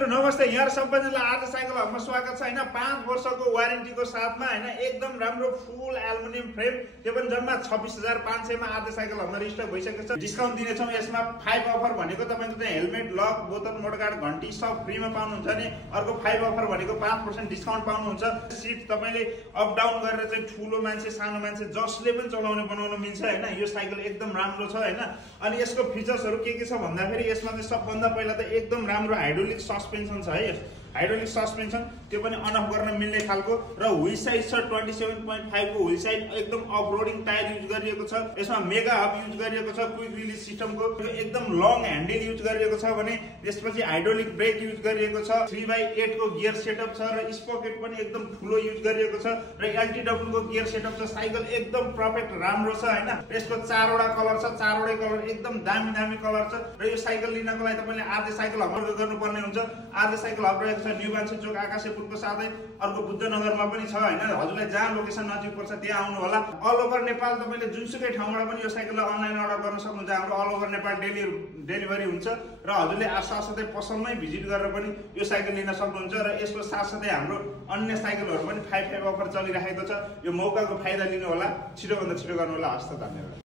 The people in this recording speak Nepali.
मित्र नमस्ते, यहाँ सबैजनालाई आज साइकल हबमा स्वागत छ हैन। 5 वर्षको वारेन्टीको साथमा हैन, एकदम राम्रो फुल एल्युमिनियम फ्रेम, त्यो पनि जम्मा 26,500 मा आज साइकल हबमा रिस्टक भइसकेको छ। डिस्काउन्ट दिनेछौँ यसमा। 5 अफर भनेको तपाईको चाहिँ हेलमेट, लक, बोतल, मोटरगार्ड, घण्टी सब फ्रीमा पाउनुहुन्छ नि। अर्को 5 अफर भनेको 5% डिस्काउन्ट पाउनुहुन्छ। सिट तपाईले अप डाउन गरेर चाहिँ ठुलो मान्छे, सानो मान्छे जसले पनि चलाउने बनाउन मिल्छ हैन। यो साइकल एकदम राम्रो छ हैन। अनि यसको फिचर्सहरु के छ भन्दाखेरि यसमा चाहिँ सबभन्दा पहिला त एकदम राम्रो हाइड्रोलिक सस्पेन्सन छ है। हाइड्रोलिक सस्पेन्सन त्यो पनि अन अफ गर्न मिल्ने खालको र व्हील साइज छ 27.5 को व्हील साइज। एकदम अफ रोडिङ टायर युज गरिएको छ। यसमा मेगा हब युज गरिएको छ क्विक रिलिज सिस्टमको। एकदम लङ ह्यान्डल युज गरिएको छ भने त्यसपछि हाइड्रोलिक ब्रेक युज गरिएको छ। 3/8 को गियर सेटअप छ र स्पोकेट पनि एकदम ठुलो युज गरिएको छ र एलटीडब्ल्यू को गियर सेटअप छ। साइकल एकदम परफेक्ट राम्रो छ हैन। यसको 4 वटा कलर छ, 4 वटै कलर एकदम दामी कलर छ र यो साइकल लिनको लागि तपाईले आरजे साइकल हब गर्नुपर्ने हुन्छ। आरजे साइकल हब न्यू बान्छे चोक आकाशेपुरको साथै अर्को बुद्धनगरमा पनि छ हैन। हजुरलाई जहाँ लोकेसन नजिक पर्छ त्यहाँ आउनु होला। अल ओभर नेपाल तपाईले जुनसुकै ठाउँबाट पनि यो साइकललाई अनलाइन अर्डर गर्न सक्नुहुन्छ। हाम्रो अल ओभर नेपाल डेलिभरी हुन्छ र हजुरले साथसाथै पसलमै भिजिट गरेर पनि यो साइकल लिन सक्नुहुन्छ। र यसको साथसाथै हाम्रो अन्य साइकलहरु पनि 5 अफर चलिरहेको छ। यो मौकाको फाइदा लिनु होला। छिटो भन्दा छिटो गर्नु होला। हस्त धन्यवाद।